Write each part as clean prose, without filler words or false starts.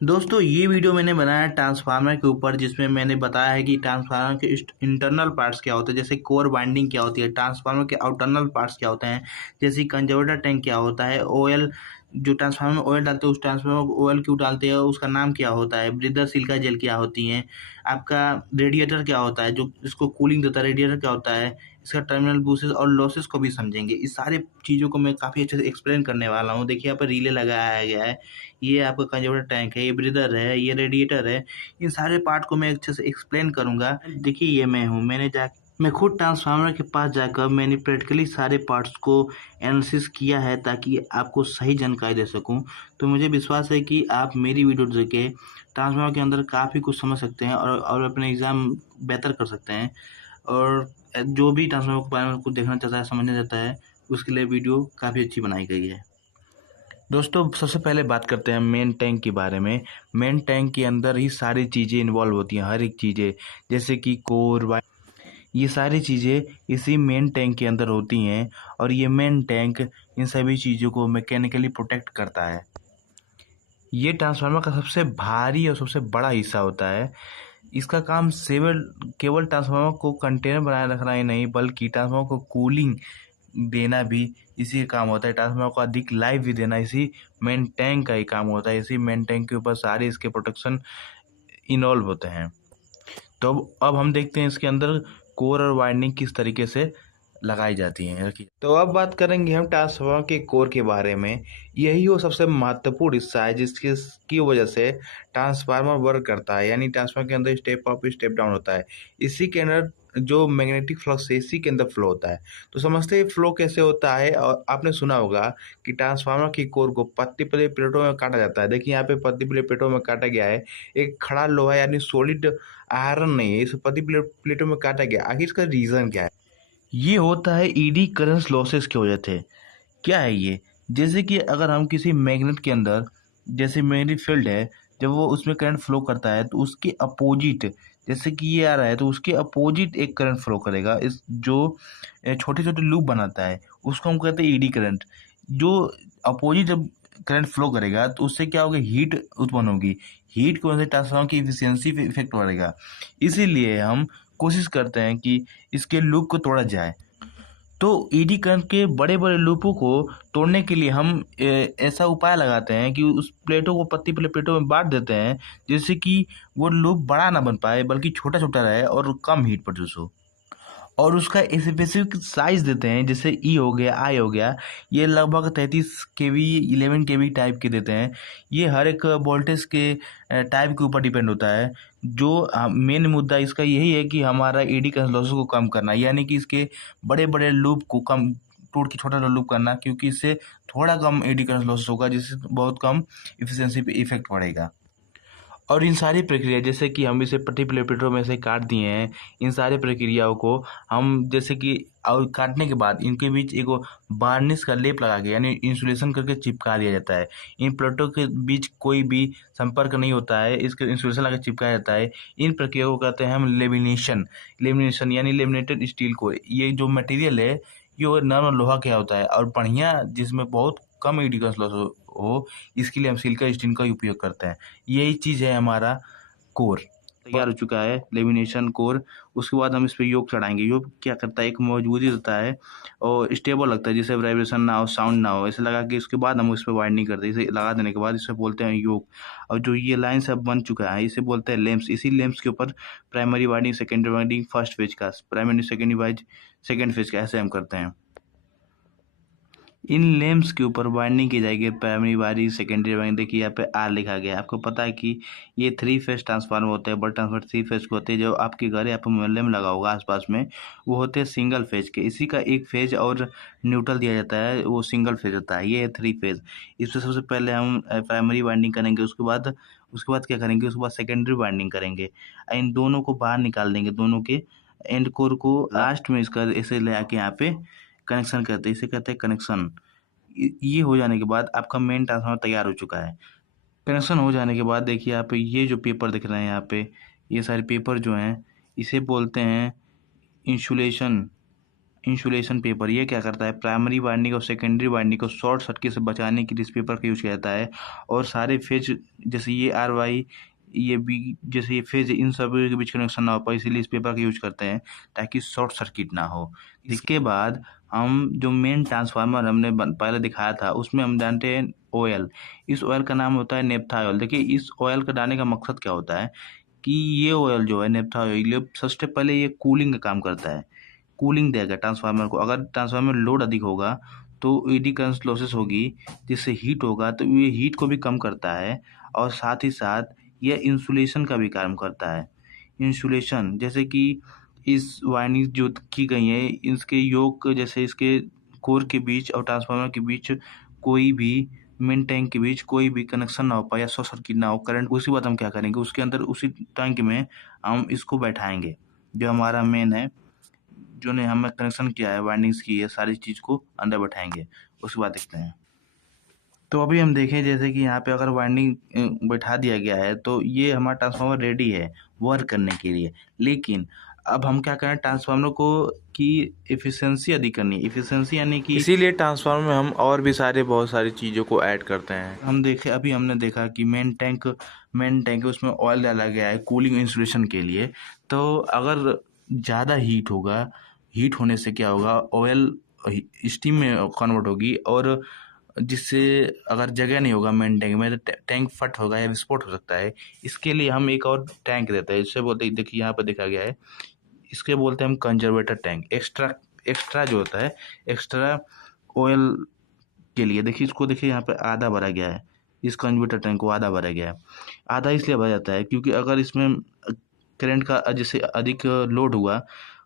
दोस्तों ये वीडियो मैंने बनाया ट्रांसफार्मर के ऊपर, जिसमें मैंने बताया है कि ट्रांसफार्मर के इंटरनल पार्ट्स क्या होते हैं, जैसे कोर वाइंडिंग क्या होती है, ट्रांसफार्मर के आउटरनल पार्ट्स क्या होते हैं, जैसे कंजर्वेटर टैंक क्या होता है, ऑयल जो ट्रांसफार्मर में ऑयल डालते हैं उस ट्रांसफार्मर में ऑयल क्यों डालते हैं, उसका नाम क्या होता है, ब्रीदर सिलिका जेल क्या होती है, आपका रेडिएटर क्या होता है जो इसको कूलिंग देता है, रेडिएटर क्या होता है, इसका टर्मिनल बूसेस और लॉसेस को भी समझेंगे। इस सारे चीज़ों को मैं काफ़ी अच्छे से एक्सप्लेन करने वाला हूँ। देखिए यहाँ पर रिले लगाया गया है, ये आपका कंजर्वेटर टैंक है, ये ब्रीदर है, ये रेडिएटर है। इन सारे पार्ट को मैं अच्छे से एक्सप्लेन करूँगा। देखिए ये मैं हूँ, मैं खुद ट्रांसफार्मर के पास जाकर मैंने प्रैक्टिकली सारे पार्ट्स को एनालिसिस किया है ताकि आपको सही जानकारी दे सकूँ। तो मुझे विश्वास है कि आप मेरी वीडियो देख के ट्रांसफार्मर के अंदर काफ़ी कुछ समझ सकते हैं और अपने एग्ज़ाम बेहतर कर सकते हैं। और जो भी ट्रांसफार्मर के बारे में कुछ देखना चाहता है, समझना चाहता है, उसके लिए वीडियो काफ़ी अच्छी बनाई गई है। दोस्तों सबसे पहले बात करते हैं मेन टैंक के बारे में। मेन टैंक के अंदर ही सारी चीज़ें इन्वॉल्व होती हैं, हर एक चीज़ें, जैसे कि कोर वाई, ये सारी चीज़ें इसी मेन टैंक के अंदर होती हैं। और ये मेन टैंक इन सभी चीज़ों को मैकेनिकली प्रोटेक्ट करता है। ये ट्रांसफार्मर का सबसे भारी और सबसे बड़ा हिस्सा होता है। इसका काम सेवल केवल ट्रांसफार्मर को कंटेनर बनाए रखना ही नहीं, बल्कि ट्रांसफार्मर को कूलिंग देना भी इसी का काम होता है। ट्रांसफार्मर को अधिक लाइफ भी देना इसी मेन टैंक का ही काम होता है। इसी मेन टैंक के ऊपर सारे इसके प्रोटेक्शन इन्वॉल्व होते हैं। तो अब हम देखते हैं इसके अंदर कोर और वाइंडिंग किस तरीके से लगाई जाती हैं। रखिए, तो अब बात करेंगे हम ट्रांसफार्मर के कोर के बारे में। यही वो सबसे महत्वपूर्ण हिस्सा है जिसकी की वजह से ट्रांसफार्मर वर्क करता है। यानी ट्रांसफार्मर के अंदर स्टेप अप स्टेप डाउन होता है। इसी के अंदर जो मैग्नेटिक फ्लक्स है इसी के अंदर फ्लो होता है। तो समझते हैं फ्लो कैसे होता है। और आपने सुना होगा कि ट्रांसफार्मर की कोर को पतली पतली प्लेटों में काटा जाता है। देखिए यहाँ पे पतली पतली प्लेटों में काटा गया है। एक खड़ा लोहा यानी सॉलिड आयरन नहीं है, इसे पतली प्लेटों में काटा गया। आखिर इसका रीजन क्या है? ये होता है ईडी करंट लॉसेस की वजह से। क्या है ये? जैसे कि अगर हम किसी मैग्नेट के अंदर, जैसे मैग्नेटिक फील्ड है, जब वो उसमें करंट फ्लो करता है तो उसके अपोजिट, जैसे कि ये आ रहा है तो उसके अपोजिट एक करंट फ्लो करेगा। इस जो छोटे छोटे लूप बनाता है उसको हम कहते हैं ईडी करंट। जो अपोजिट जब करंट फ्लो करेगा तो उससे क्या होगा, हीट उत्पन्न होगी। हीट की वजह से ट्रांसफार्मर की इफिशियंसी पे इफेक्ट पड़ेगा। इसीलिए हम कोशिश करते हैं कि इसके लूप को तोड़ा जाए। तो ईडी करंट के बड़े बड़े लूपों को तोड़ने के लिए हम ऐसा उपाय लगाते हैं कि उस प्लेटों को पतली पतली प्लेटों में बांट देते हैं, जिससे कि वो लूप बड़ा ना बन पाए बल्कि छोटा छोटा रहे और कम हीट प्रोड्यूस हो। और उसका स्पेसिफिक साइज देते हैं, जैसे ई हो गया, आई हो गया। ये लगभग 33 kV 11 kV टाइप के देते हैं। ये हर एक वोल्टेज के टाइप के ऊपर डिपेंड होता है। जो मेन मुद्दा इसका यही है कि हमारा एडी करंट लॉसेस को कम करना, यानी कि इसके बड़े बड़े लूप को कम तोड़ के छोटा लूप करना, क्योंकि इससे थोड़ा कम एडी करंट लॉसेस होगा, जिससे बहुत कम इफिशियंसी पे इफेक्ट पड़ेगा। और इन सारी प्रक्रिया, जैसे कि हम इसे पट्टी प्लेटों में से काट दिए हैं, इन सारी प्रक्रियाओं को हम जैसे कि और काटने के बाद इनके बीच एक वार्निश का लेप लगा के यानी इंसुलेशन करके चिपका दिया जाता है। इन प्लेटों के बीच कोई भी संपर्क नहीं होता है, इसके इंसुलेशन लगा चिपकाया जाता है। इन प्रक्रिया को कहते हैं हम लेमिनेशन। लेमिनेशन यानी लेमिनेटेड स्टील को, ये जो मटेरियल है ये नरम लोहा क्या होता है और बढ़िया, जिसमें बहुत कम एडिकल्स लॉस हो, इसके लिए हम सिलिकॉन स्टील का उपयोग करते हैं। यही चीज़ है हमारा कोर। तैयार हो चुका है लेमिनेशन कोर। उसके बाद हम इस पे योक चढ़ाएंगे। योक क्या करता है, एक मजबूती देता है और स्टेबल लगता है, जिससे वाइब्रेशन ना हो, साउंड ना हो। इसे लगा के उसके बाद हम इस पे वाइंडिंग करते हैं। इसे लगा देने के बाद इसे बोलते हैं योक। और जो ये लाइन सब बन चुका है इसे बोलते हैं लैंप्स। इसी लैंप्स के ऊपर primary winding, secondary winding, first phase का, primary secondary wise second phase का, ऐसे हम करते हैं। इन लैंप्स के ऊपर वाइंडिंग की जाएगी, प्राइमरी वायरिंग, सेकेंडरी वायरिंग। देखिए यहाँ पे आर लिखा गया है। आपको पता है कि ये 3 फेज ट्रांसफार्मर होते हैं। बड़े ट्रांसफार्मर 3 फेज के होते हैं। जो आपके घर या आपके मोहल्ले में लगा होगा आसपास में, वो होते हैं सिंगल फेज के। इसी का एक फेज और न्यूट्रल दिया जाता है, वो सिंगल फेज होता है। ये है 3 फेज। इसमें सबसे पहले हम प्राइमरी वाइंडिंग करेंगे। उसके बाद क्या करेंगे, उसके बाद सेकेंडरी वाइंडिंग करेंगे। इन दोनों को बाहर निकाल देंगे, दोनों के एंड कोर को लास्ट में इसका ऐसे ले आके यहाँ पे कनेक्शन करते हैं। इसे कहते हैं कनेक्शन। ये हो जाने के बाद आपका मेन ट्रांसफार्मर तैयार हो चुका है। कनेक्शन हो जाने के बाद देखिए यहाँ पे ये जो पेपर दिख रहे हैं यहाँ पे, ये सारे पेपर जो हैं इसे बोलते हैं इंसुलेशन। इंसुलेशन पेपर ये क्या करता है, प्राइमरी वाइंडिंग और सेकेंडरी वाइंडिंग को शॉर्ट सर्किट से बचाने के लिए इस पेपर का यूज किया जाता है। और सारे फेज जैसे ये आर वाई, ये बी, जैसे ये फेज, इन सब के बीच कनेक्शन ना हो पाए, इसीलिए इस पेपर का यूज करते हैं ताकि शॉर्ट सर्किट ना हो। इसके बाद हम जो मेन ट्रांसफार्मर हमने पहले दिखाया था उसमें हम जानते हैं ऑयल। इस ऑयल का नाम होता है नेप्था ऑयल। देखिए इस ऑयल का डालने का मकसद क्या होता है कि ये ऑयल जो है नेप्था ऑयल, ये सबसे पहले ये कूलिंग का काम करता है। कूलिंग देगा ट्रांसफार्मर को। अगर ट्रांसफार्मर लोड अधिक होगा तो एडी करंट लॉसेस होगी, जिससे हीट होगा तो ये हीट को भी कम करता है। और साथ ही साथ यह इंसुलेशन का भी काम करता है। इंसुलेशन जैसे कि इस वायरिंग जो की गई है, इसके योग जैसे इसके कोर के बीच और ट्रांसफार्मर के बीच कोई भी, मेन टैंक के बीच कोई भी कनेक्शन ना हो पाए या शॉर्ट सर्किट ना हो करंट। उसी बात हम क्या करेंगे, उसके अंदर उसी टैंक में हम इसको बैठाएंगे जो हमारा मेन है, जो ने हमें कनेक्शन किया है, वाइंडिंग्स की है, सारी चीज़ को अंदर बैठाएंगे। उसके बाद देखते हैं। तो अभी हम देखें जैसे कि यहाँ पे अगर वाइंडिंग बैठा दिया गया है तो ये हमारा ट्रांसफार्मर रेडी है वर्क करने के लिए। लेकिन अब हम क्या करें, ट्रांसफार्मर को की एफिशिएंसी अधिक करनी है। एफिशिएंसी यानी कि इसीलिए ट्रांसफार्मर में हम और भी बहुत सारी चीज़ों को ऐड करते हैं। हम देखे, अभी हमने देखा कि मेन टैंक उसमें ऑयल डाला गया है कूलिंग इंसुलेशन के लिए। तो अगर ज़्यादा हीट होगा, हीट होने से क्या होगा, ऑयल स्टीम में कन्वर्ट होगी, और जिससे अगर जगह नहीं होगा मेन टैंक में तो टैंक फट होगा या विस्फोट हो सकता है। इसके लिए हम एक और टैंक देते हैं, इससे बोलते हैं, देखिए यहाँ पर देखा गया है, इसके बोलते हैं हम कंजर्वेटर टैंक। एक्स्ट्रा एक्स्ट्रा जो होता है, एक्स्ट्रा ऑयल के लिए। देखिए इसको, देखिए यहाँ पे आधा भरा गया है, इस कंजर्वेटर टैंक को आधा भरा गया है। आधा इसलिए भरा जाता है क्योंकि अगर इसमें करंट का जैसे अधिक लोड हुआ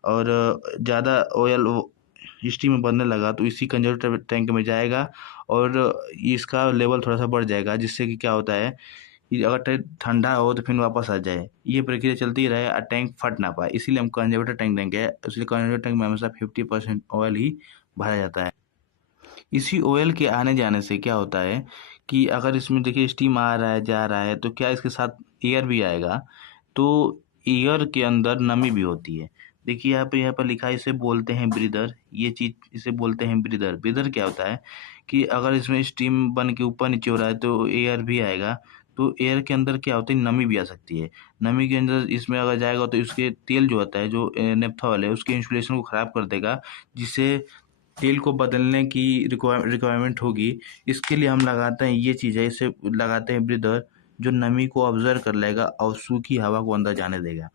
और ज़्यादा ऑयल स्टीम में बनने लगा तो इसी कंजर्वेटर टैंक में जाएगा और इसका लेवल थोड़ा सा बढ़ जाएगा, जिससे कि क्या होता है कि अगर ठंडा हो तो फिर वापस आ जाए, ये प्रक्रिया चलती रहे और टैंक फट ना पाए। इसीलिए हम कंजर्वेटर टैंक देंगे। इसलिए कंजर्वेटर टैंक में हमेशा 50% ऑयल ही भरा जाता है। इसी ऑयल के आने जाने से क्या होता है कि अगर इसमें देखिए स्टीम आ रहा है जा रहा है तो क्या इसके साथ एयर भी आएगा, तो एयर के अंदर नमी भी होती है। देखिए यहाँ पर लिखा है, इसे बोलते हैं ब्रीदर। ये चीज़ इसे बोलते हैं ब्रीदर। ब्रीदर क्या होता है कि अगर इसमें स्टीम बन के ऊपर नीचे हो रहा है तो एयर भी आएगा, तो एयर के अंदर क्या होता है, नमी भी आ सकती है। नमी के अंदर इसमें अगर जाएगा तो इसके तेल जो होता है, जो नेप्था ऑयल है, उसके इंसुलेशन को ख़राब कर देगा, जिससे तेल को बदलने की रिक्वायरमेंट होगी। इसके लिए हम लगाते हैं, ये चीज़ है, इसे लगाते हैं ब्रीदर, जो नमी को ऑब्जर्व कर लेगा और सूखी हवा को अंदर जाने देगा।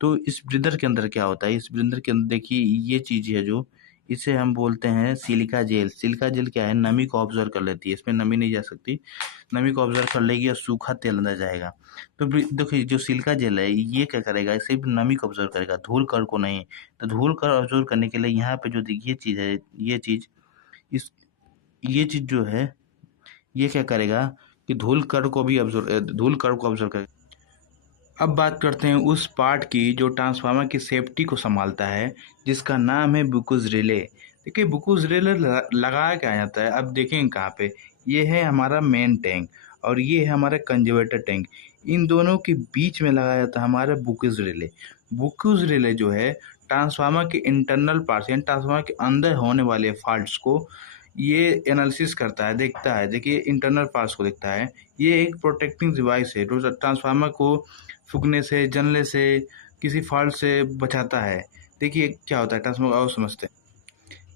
तो इस ब्रीदर के अंदर क्या होता है, इस ब्रीदर के अंदर देखिए ये चीज़ है जो, इसे हम बोलते हैं सिलिका जेल। सिलिका जेल क्या है, नमी को ऑब्जर्व कर लेती है, इसमें नमी नहीं जा सकती, नमी को ऑब्जर्व कर लेगी और सूखा तेल अंदर जाएगा। तो देखिए जो सिलिका जेल है ये क्या करेगा, सिर्फ नमी को ऑब्जर्व करेगा, धूल कण को नहीं। तो धूल कण ऑब्जर्व करने के लिए यहाँ पे जो ये चीज़ है, ये चीज़, इस ये चीज़ जो है ये क्या करेगा कि धूल कण को ऑब्जर्व करेगा। अब बात करते हैं उस पार्ट की जो ट्रांसफार्मर की सेफ्टी को संभालता है, जिसका नाम है बुकुज रिले। देखिए बुकुज रिले लगाया क्या जाता है, अब देखेंगे कहाँ पे। ये है हमारा मेन टैंक और ये है हमारा कंजर्वेटर टैंक। इन दोनों के बीच में लगाया जाता है हमारा बुकुज रिले। बुकुज रिले जो है ट्रांसफार्मर के इंटरनल पार्ट्स यानी ट्रांसफार्मर के अंदर होने वाले फॉल्ट्स को ये एनालिसिस करता है, देखता है। देखिए इंटरनल पार्ट्स को देखता है। ये एक प्रोटेक्टिंग डिवाइस है जो ट्रांसफार्मर को फूकने से, जलने से, किसी फॉल्ट से बचाता है। देखिए क्या होता है ट्रांसफार्मर, और समझते हैं।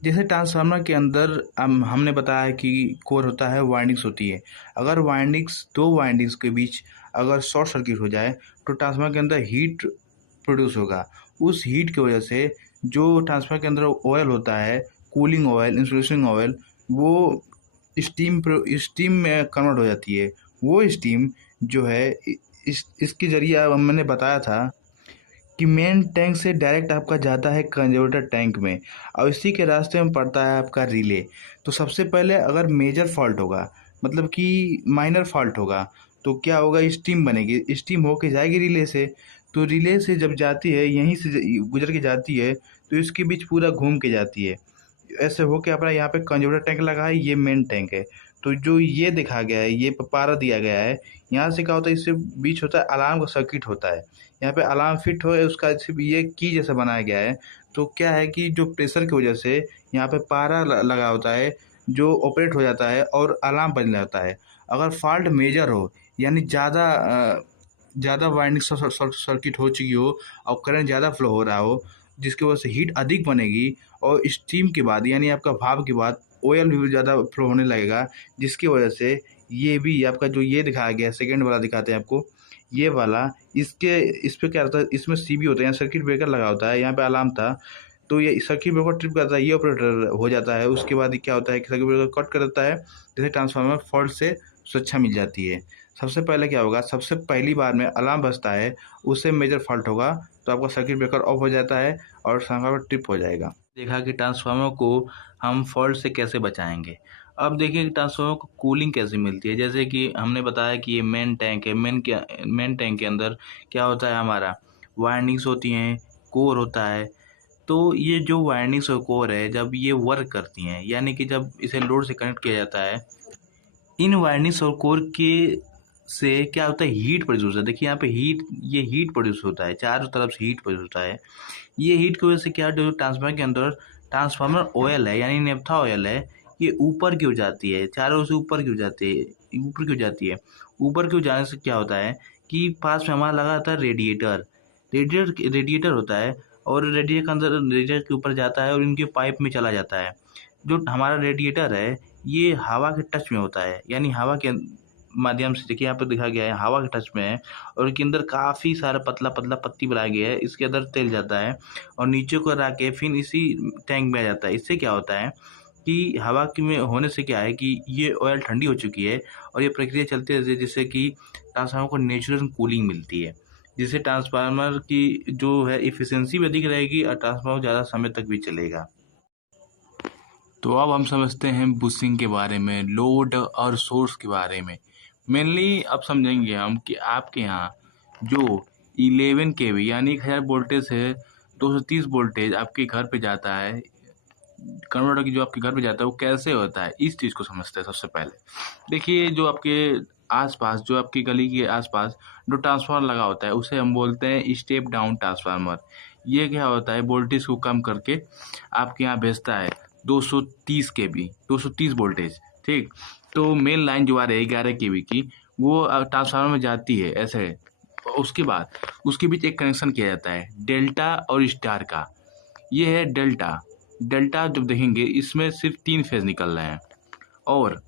जैसे ट्रांसफार्मर के अंदर हमने बताया कि कोर होता है, वाइंडिंग्स होती है। अगर दो वाइंडिंग्स के बीच अगर शॉर्ट सर्किट हो जाए तो ट्रांसफार्मर के अंदर हीट प्रोड्यूस होगा। उस हीट की वजह से जो ट्रांसफार्मर के अंदर ऑयल होता है, कूलिंग ऑयल, इंसुलेशन ऑयल, वो स्टीम में कन्वर्ट हो जाती है। वो स्टीम जो है इसके जरिए अब मैंने बताया था कि मेन टैंक से डायरेक्ट आपका जाता है कंजर्वेटर टैंक में और इसी के रास्ते में पड़ता है आपका रिले। तो सबसे पहले अगर मेजर फॉल्ट होगा, मतलब कि माइनर फॉल्ट होगा, तो क्या होगा, स्टीम बनेगी, स्टीम होके जाएगी रिले से। तो रिले से जब जाती है, यहीं से गुजर के जाती है, तो इसके बीच पूरा घूम के जाती है। ऐसे होके अपना यहाँ पे कंजर्वेटर टैंक लगा है, ये मेन टैंक है। तो जो ये दिखा गया है, ये पारा दिया गया है, यहाँ से क्या होता है, इससे बीच होता है अलार्म का सर्किट होता है। यहाँ पे अलार्म फिट हो, उसका सिर्फ ये की जैसा बनाया गया है। तो क्या है कि जो प्रेशर की वजह से यहाँ पे पारा लगा होता है जो ऑपरेट हो जाता है और अलार्म बज जाता है। अगर फॉल्ट मेजर हो यानी ज़्यादा वाइंडिंग सर्किट हो चुकी हो और करंट ज़्यादा फ्लो हो रहा हो जिसकी वजह से हीट अधिक बनेगी और स्टीम के बाद यानी आपका भाप के बाद ऑयल भी ज़्यादा फ्लो होने लगेगा, जिसकी वजह से ये भी आपका जो ये दिखाया गया है सेकेंड वाला दिखाते हैं आपको, ये वाला इसके इस पे क्या होता है, इसमें सीबी होता है, यहाँ सर्किट ब्रेकर लगा होता है, यहाँ पे अलार्म था तो ये सर्किट ब्रेकर ट्रिप करता है, ये ऑपरेटर हो जाता है। उसके बाद क्या होता है कि सर्किट ब्रेकर कट कर देता है, जैसे ट्रांसफार्मर फॉल्ट से सुरक्षा मिल जाती है। सबसे पहले क्या होगा, सबसे पहली बार में अलार्म बजता है, उससे मेजर फॉल्ट होगा तो आपका सर्किट ब्रेकर ऑफ हो जाता है और ट्रांसफार्मर ट्रिप हो जाएगा। देखा कि ट्रांसफार्मर को हम फॉल्ट से कैसे बचाएंगे। अब देखिए कि ट्रांसफार्मर को कूलिंग कैसे मिलती है। जैसे कि हमने बताया कि ये मेन टैंक है, मेन टैंक के अंदर क्या होता है, हमारा वायरिंग्स होती हैं, कोर होता है। तो ये जो वायरिंग्स और कोर है जब ये वर्क करती हैं यानी कि जब इसे लोड से कनेक्ट किया जाता है, इन वायरिंग्स और कोर के से क्या होता है, हीट प्रोड्यूस होता है। देखिए यहाँ पे ये हीट प्रोड्यूस होता है, चारों तरफ से हीट प्रोड्यूस होता है। ये हीट की वजह से क्या जो ट्रांसफार्मर के अंदर ट्रांसफार्मर ऑयल है यानी नेफ्था ऑयल है, ये ऊपर क्यों जाती है, चारों से ऊपर क्यों जाती है, ऊपर क्यों जाती है। ऊपर क्यों जाने से क्या होता है कि पास में हमारा लगा था रेडिएटर होता है और रेडिएटर के अंदर रेडिएटर के ऊपर जाता है और इनके पाइप में चला जाता है। जो हमारा रेडिएटर है ये हवा के टच में होता है, यानी हवा के माध्यम से, देखिए यहाँ पर दिखा गया है हवा के टच में है और इसके अंदर काफ़ी सारा पतला पतला पत्ती बनाया गया है, इसके अंदर तेल जाता है और नीचे को रख के फिर इसी टैंक में आ जाता है। इससे क्या होता है कि हवा की में होने से क्या है कि ये ऑयल ठंडी हो चुकी है और ये प्रक्रिया चलती रहती है, जिससे कि ट्रांसफार्मर को नेचुरल कूलिंग मिलती है, जिससे ट्रांसफार्मर की जो है इफिशियंसी भी अधिक रहेगी और ट्रांसफार्मर ज़्यादा समय तक भी चलेगा। तो अब हम समझते हैं बुशिंग के बारे में, लोड और सोर्स के बारे में। मेनली अब समझेंगे हम कि आपके यहाँ जो 11 केवी यानी 1000 वोल्टेज है, 230 वोल्टेज आपके घर पे जाता है, कन्वर्टर की जो आपके घर पे जाता है वो कैसे होता है, इस चीज़ को समझते हैं। सबसे पहले देखिए जो आपके आसपास, जो आपकी गली के आसपास जो ट्रांसफार्मर लगा होता है उसे हम बोलते हैं स्टेप डाउन ट्रांसफार्मर। ये क्या होता है, वोल्टेज को कम करके आपके यहाँ भेजता है 230 केवी, 230 वोल्टेज, ठीक। तो मेन लाइन जो आ रही है 11 केवी की, वो ट्रांसफार्मर में जाती है ऐसे। उसके बाद उसके बीच एक कनेक्शन किया जाता है डेल्टा और स्टार का। ये है डेल्टा। डेल्टा जब देखेंगे इसमें सिर्फ 3 फेज निकल रहे हैं और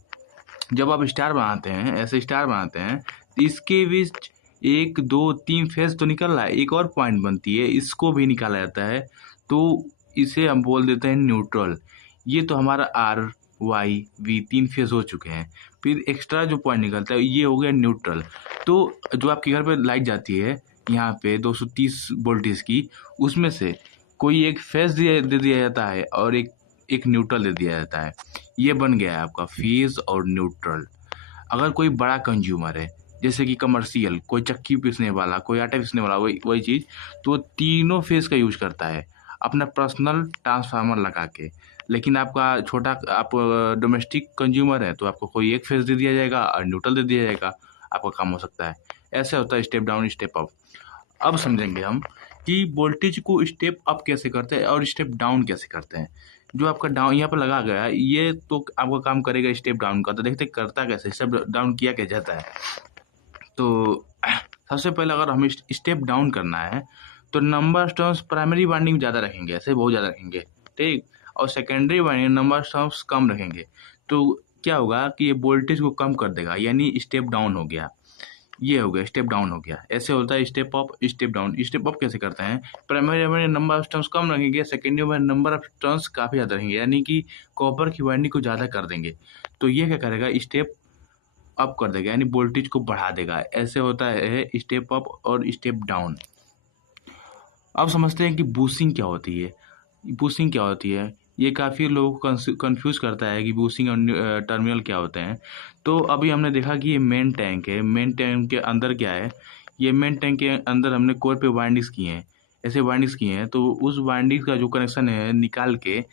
जब आप स्टार बनाते हैं, ऐसे स्टार बनाते हैं तो इसके बीच 1 2 3 फेज तो निकल रहा है, एक और पॉइंट बनती है, इसको भी निकाला जाता है। तो इसे हम बोल देते हैं न्यूट्रल। ये तो हमारा आर वाई वी 3 फेज हो चुके हैं, फिर एक्स्ट्रा जो पॉइंट निकलता है ये हो गया न्यूट्रल। तो जो आपके घर पे लाइट जाती है यहाँ पे 230 वोल्टेज की, उसमें से कोई एक फेज दे दिया जाता है और एक न्यूट्रल दे दिया जाता है। ये बन गया है आपका फेज और न्यूट्रल। अगर कोई बड़ा कंज्यूमर है जैसे कि कमर्शियल, कोई चक्की पीसने वाला, कोई आटा पीसने वाला, वही चीज़, तो तीनों फेज का यूज करता है अपना पर्सनल ट्रांसफार्मर लगा के। लेकिन आपका छोटा, आप डोमेस्टिक कंज्यूमर है तो आपको कोई एक फेज दे दिया जाएगा और न्यूट्रल दे दिया जाएगा, आपका काम हो सकता है। ऐसे होता है स्टेप डाउन स्टेप अप। अब समझेंगे हम कि वोल्टेज को स्टेप अप कैसे करते हैं और स्टेप डाउन कैसे करते हैं। जो आपका डाउन यहाँ पर लगा गया है ये तो आपका काम करेगा स्टेप डाउन का, तो देखते करता कैसे, स्टेप डाउन किया क्या जाता है। तो सबसे पहले अगर हमें स्टेप डाउन करना है तो number of turns primary winding ज़्यादा रखेंगे, ऐसे बहुत ज़्यादा रखेंगे, ठीक। और secondary winding number of turns कम रखेंगे। तो क्या होगा कि ये वोल्टेज को कम कर देगा, यानी स्टेप डाउन हो गया। ये हो गया स्टेप डाउन हो गया। ऐसे होता है step up step down. Step up कैसे करते हैं, प्राइमरी में नंबर ऑफ टर्न्स कम रखेंगे, सेकेंडरी में नंबर ऑफ टर्न्स काफ़ी ज़्यादा रखेंगे, यानी कि कॉपर की वाइंडिंग को ज़्यादा कर देंगे। तो ये क्या करेगा, स्टेप अप कर देगा, यानी वोल्टेज को बढ़ा देगा। ऐसे होता है स्टेप अप और स्टेप डाउन। अब समझते हैं कि बूस्टिंग क्या होती है। बूस्टिंग क्या होती है, ये काफ़ी लोगों को कंफ्यूज करता है कि बूस्टिंग और टर्मिनल क्या होते हैं। तो अभी हमने देखा कि ये मेन टैंक है, मेन टैंक के अंदर क्या है, ये मेन टैंक के अंदर हमने कोर पे वाइंडिंग्स किए हैं, ऐसे वाइंडिंग्स किए हैं। तो उस वाइंडिंग्स का जो कनेक्शन है निकाल के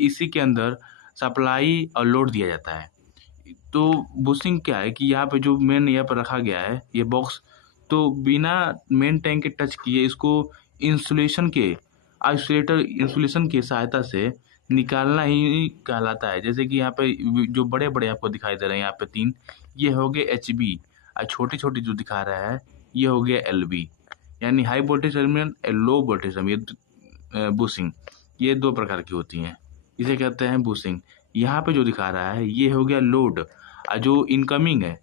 इसी के अंदर सप्लाई और लोड दिया जाता है। तो बूस्टिंग क्या है कि यहाँ पे जो मेन यहाँ पर रखा गया है ये बॉक्स, तो बिना मेन टैंक के टच किए इसको इंसुलेशन के आइसोलेटर इंसुलेशन की सहायता से निकालना ही कहलाता है। जैसे कि यहाँ पे जो बड़े बड़े आपको दिखाई दे रहे हैं यहाँ पे 3, ये हो गए HB, और छोटे छोटे जो दिखा रहा है ये हो गया LB, यानी high voltage terminal, low voltage terminal, ये बुशिंग, ये 2 प्रकार की होती हैं, इसे कहते हैं बुशिंग। यहाँ पे जो दिखा रहा है ये हो गया लोड, और जो इनकमिंग है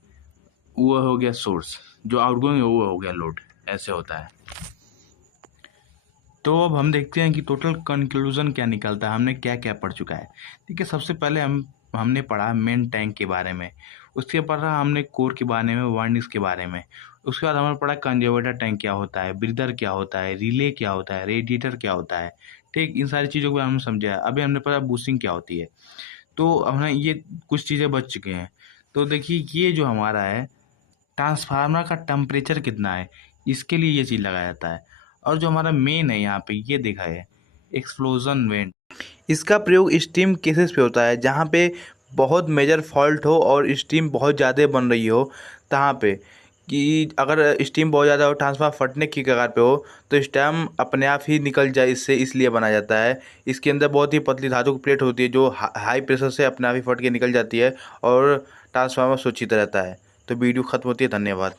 वो हो गया सोर्स, जो आउटगोइंग है वो हो गया लोड, ऐसे होता है। तो अब हम देखते हैं कि टोटल कंक्लूजन क्या निकलता है, हमने क्या क्या पढ़ चुका है। ठीक है, सबसे पहले हमने पढ़ा मेन टैंक के बारे में, उसके पढ़ा हमने कोर के बारे में, वार्निश के बारे में, उसके बाद हमने पढ़ा कंजर्वेटर टैंक क्या होता है, ब्रीदर क्या होता है, रिले क्या होता है, रेडिएटर क्या होता है। ठीक, इन सारी चीज़ों को हमने समझा। अभी हमने पढ़ा बूस्टिंग क्या होती है। तो हमने ये कुछ चीज़ें बच चुके हैं। तो देखिए, ये जो हमारा है ट्रांसफार्मर का टेम्परेचर कितना है, इसके लिए ये चीज़ लगाया जाता है। और जो हमारा मेन है यहाँ पे ये देखा है एक्सप्लोजन वेंट, इसका प्रयोग स्टीम केसेस पे होता है जहाँ पे बहुत मेजर फॉल्ट हो और स्टीम बहुत ज़्यादा बन रही हो, तहाँ पे कि अगर स्टीम बहुत ज़्यादा हो, ट्रांसफार्मर फटने की कगार पे हो, तो स्टीम अपने आप ही निकल जाए इससे, इसलिए बनाया जाता है। इसके अंदर बहुत ही पतली धातु की प्लेट होती है जो हाई प्रेशर से अपने आप ही फट के निकल जाती है और ट्रांसफार्मर सुरक्षित रहता है। तो वीडियो ख़त्म होती है। धन्यवाद।